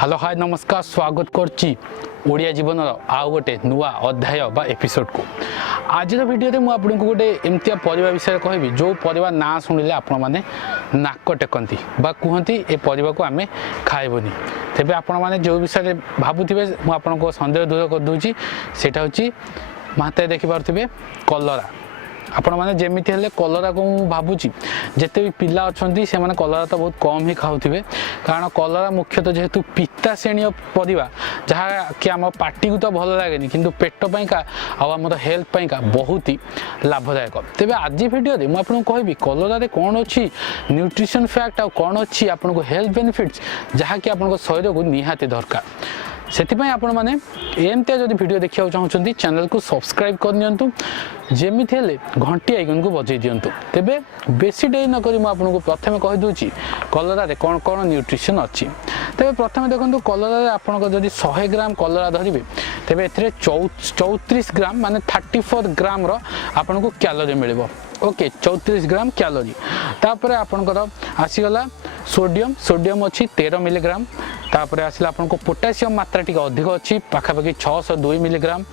Hello hi नमस्कार स्वागत करची ओडिया जीवन आउ गोटे नुआ अध्याय बा एपिसोड को आज भिडियो मुझे आपको गोटे एमतिया परिवा विषय कहबी जो परिवा ना शुणिले आपण मैंने नाक टेकती बा कहती ए परिवा को आम खाइबनी तेज आपण मैंने जो विषय भावुवे मुझे सन्देह दूर करदे सेटा हूँ माते देखिपे कलरा आपण मैंने जमी हेल्ले कलरा को भावुची जिते भी पिला अच्छा से मैंने कलरा तो बहुत कम ही खाऊे कारण कलरा मुख्यतः जेहेतु पिता श्रेणी परिवा जहाँ कि आम पार्टी को तो भल लगे कि पेट पाइका आम हेल्थ पाइका बहुत ही लाभदायक तेज आज भिडियो मुझे कहबी कलरा कौन अच्छी न्यूट्रिशन फैक्ट आ कौन अच्छी आपको हेल्थ बेनिफिट्स जहाँकि आप शरीर को निहाती दरकार से आपण मैंने एमती जब भिडियो देखा चाहते चैनल को सब्सक्राइब करनी जमी हेल्ले घंटी आइकन को बजे दिंतु तेरे बेसी डेरी नक मुझे प्रथम कहीदे कलरा कौन कौन न्यूट्रिशन अच्छी तेरे प्रथम देखो कलरा आप 100 ग्राम कलरा धरवे तेरे ए 34 ग्राम माने 34 ग्राम आपन को कैलोरी मिल ओके 34 ग्राम कैलोरी तापर आपनकर आसीगला सोडियम सोडियम अच्छी 13 मिलीग्राम तापर आसला आपनको पोटासियम मात्रा टी अधिक अच्छी पाखापाखि 602 मिलीग्राम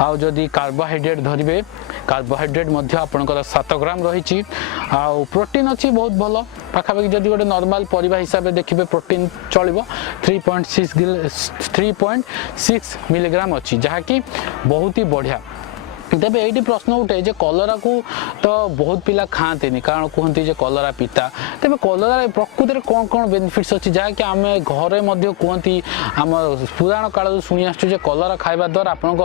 आउ जदि कार्बोहाइड्रेट धरवे कार्बोहाइड्रेट आपणकर 7 ग्राम रही आउ प्रोटीन अच्छी बहुत भल पाखापाखि जदि गोटे नॉर्मल परिवा हिसाब से देखिए प्रोटीन चलो 3.6 मिलीग्राम अच्छी जहाँकि बहुत ही बढ़िया तेरे ये प्रश्न उठे जे कलरा को तो बहुत पिला खाते कारण कहते कलरा पिता तेरे कलरा प्रकृति में कौन कौन बेनिफिट्स अच्छी जहाँकि आम घरे कहती आम पुराण काल शुणी आसुचे कलरा खाइबा द्वारा आपण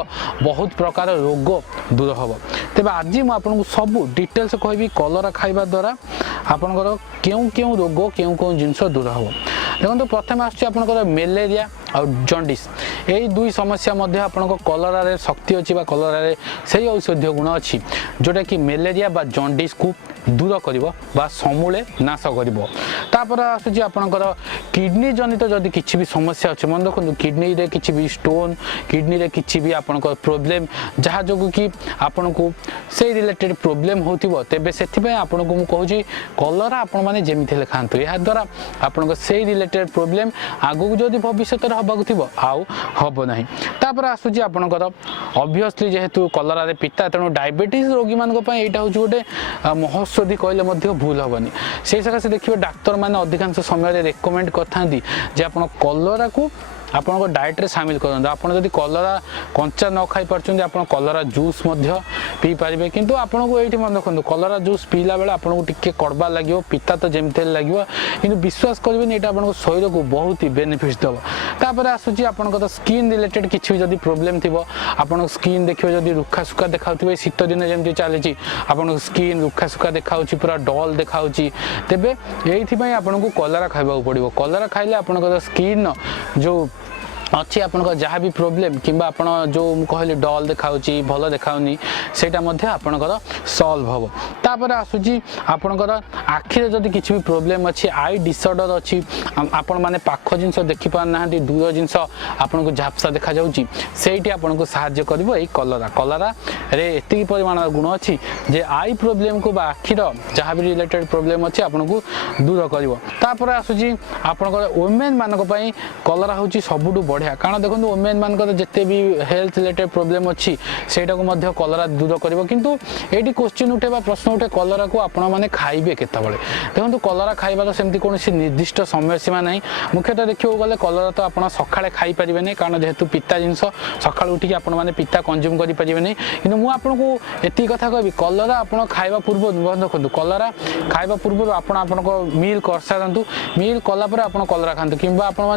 बहुत प्रकार रोग दूर हम तेज आज मुझे सब डिटेल्स कहबी कलरा खाइबा द्वारा आपणकर क्यों क्यों रोग क्यों क्यों जिनस दूर हम देखो प्रथम आसकर मेलेरिया और जॉन्डिस यही दुई समस्या मध्य आपको कलरा शक्ति अच्छी कलरा से औषधीय गुण अच्छी जोटा कि मेलेरिया बा जॉन्डिस को दूर कर समूले नाश कर आसूँ आपणकर किडनी जनित जदि किसी भी समस्या अच्छे मन देखो किडनी रे किसी भी स्टोन किडनी रे किसी भी आपणकर प्रोब्लेम जहाँ जो कि आपन को से रिलेटेड प्रोब्लेम हो तेबे से आपन को कहूँ कलरा आपण मैंने जमी खातु या द्वारा आपन से रिलेटेड प्रोब्लेम आगू जदि भविष्य हवाक आउ हम ना तापर आसूँ आपणकर ऑब्वियसली जेहेतु कलरा पिता तेणु डायबिटीज रोगी मानक यहाँ हूँ गोटे महौषधि कहले भूल हेनी से सकाशे देखिए डाक्तर मैंने अधिकांश समय रेकमेंड करते आप कलरा को आपन डाएट रे शामिल करूँ आपड़ जब कलरा कंचा न खाई पार्टी आप कलरा जूस पी पारे किंतु आपन को ये मन रखु कलरा जूस पीला बेले आपको टिके कड़बा लगे पिता तो जमी लगे कि विश्वास करेंगे ये आप शरीर को बहुत ही बेनिफिट्स दब तापर आसूँ आपंकर स्किन रिलेटेड किसी भी जब प्रोब्लेम थी आप स्किन देखिए जब रुखा सुखा देखा शीत दिन जमी चली आप स्किन रुखा सुखा देखा पूरा डल देखा तेरे ये आपको कलरा खाइबा पड़ो कलरा खाइले आपंकर स्किन जो अच्छी आपन जहाँ भी प्रोब्लेम कि जो कहली डल देखा भल देखाऊनी सेटा आपणकर सल्व हम तापर आसूँ आपणकर आखिरे जदि किसी भी प्रोब्लेम अच्छी आई डिसऑर्डर अच्छी आपण मैंने पाख जिनस देखिपार ना दूर जिनस आपन को झापसा देखा जाऊँगी से आपन को साहाय्य कर कलरा कलरा रे एति परिमाण गुण अच्छी जे आई प्रोब्लेम को आखिर जहाँ भी रिलेटेड प्रोब्लेम अच्छी आपन को दूर कर आसूँ आपणकर वुमेन मानक कलरा हूँ सबुठू बढ़िया कारण देखो वुमेन मानकर जिते भी हेल्थ रिलेटेड प्रोब्लेम अच्छी सेटा को कलरा दूर कर किंतु ये क्वेश्चन उठे प्रश्न उठे कलरा को आपण मैंने खाइबे केतबेले देखो कलरा खाइबार सेमती कौन निर्दिष्ट समय सीमा ना मुख्यतः देखिए गले कलरा तो आप सकाଳେ खाई पारे नहीं कारण जेहेतु पिता जिनस सका उठिक आपने पिता कंज्यूम करेंगे नहीं कि मुझे एति कथा कहबी कलरा आप खाइबा पूर्व देखो कलरा खाइबा पूर्व आपको मिल कर सारतु मिल कलापर आप कलरा खातु कि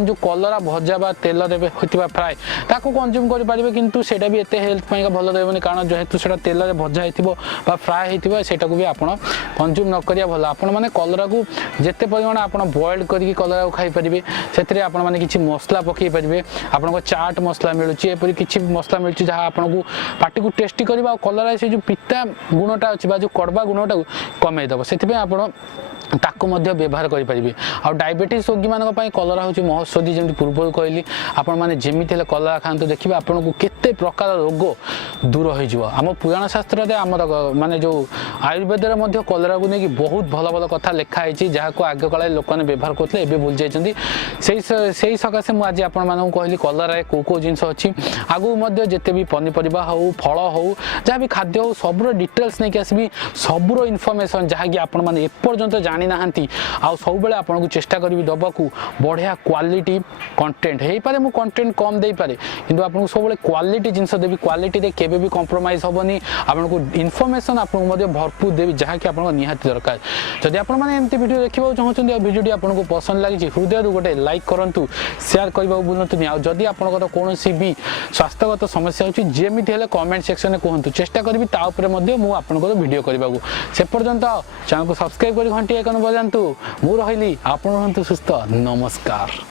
जो कलरा भजा बा तेल होता फ्राए ताको कंज्यूम करेंगे किंतु सेटा भी एते हेल्थ पाइका भल रहबनी कारण जेहेतु सेटा तेल रे भजा होइथिबो बा फ्राए होइथिबो सेटा को भी आपण कंज्यूम न करिया भल आपण माने कलरा को जेते परिमाण आपण बॉइल्ड करके कलरा को खाई परिबे सेतरे आपण माने किछि मसला पकई परिबे आपण को चाट मसला मिलुची एपरि किछि मसला मिलुची जहाँ आपण को पार्टी को टेस्टी करबा कलरा से जो पिता गुणटा अछि बा जो कड़बा गुणटा कमे दबो सेति आपण ताको मध्य व्यवहार करेंगे आ डायबिटीज रोगी मान कलरा हूँ महौषधि जमी पूर्व कहली आपण मैंने जमी कलरा खातु देखिए आपन को केते प्रकार रोग दूर हो आम पुराण शास्त्र में आम माने जो आयुर्वेद कलरा को लेकिन बहुत भल भल कथा लिखाई जहाँ को आगे काल लोक मैंने व्यवहार करते एवं भूल जाइए सकाशे मुझे आपण कहली कलरा कौ कौ जिनस अच्छी आगू जिते भी पनीपरिया हो फल हो जहाँ भी खाद्य हो सबूर डिटेल्स नहीं आसबि सबूर इनफर्मेशन जहाँकि आपण मैंने एपर्यंत जानी ना आउ सब बेले आपन को चेष्टा करी दबाकू बढ़िया क्वालिटी कंटेंट हो पारे मु कंटेंट कम दे पारे किंतु आपन सब बेले क्वालिटी जिनस देवी क्वालिटी रे केबे भी कॉम्प्रोमाइज होबनी आपन को इनफॉरमेशन आपन को भरपूर देवी जहाँ कि आपन निहाती दरकार जदि आपन माने एमती वीडियो देखिबा चाहछन आ वीडियोटी आपन को पसंद लागी हृदय गोटे लाइक करंतु शेयर करबा भूलंतुनी आ जदि आपन कोनोसी भी स्वास्थ्यगत समस्या होची जेमिति हेले कमेंट सेक्शन में कहंतु चेष्टा करबी ता ऊपर मध्ये मु आपन को वीडियो करबा को से पर्यंत चैनल को सब्सक्राइब करी घंटी आइकन बजांतु मु रहिली आपन रहंतु सुस्थ नमस्कार।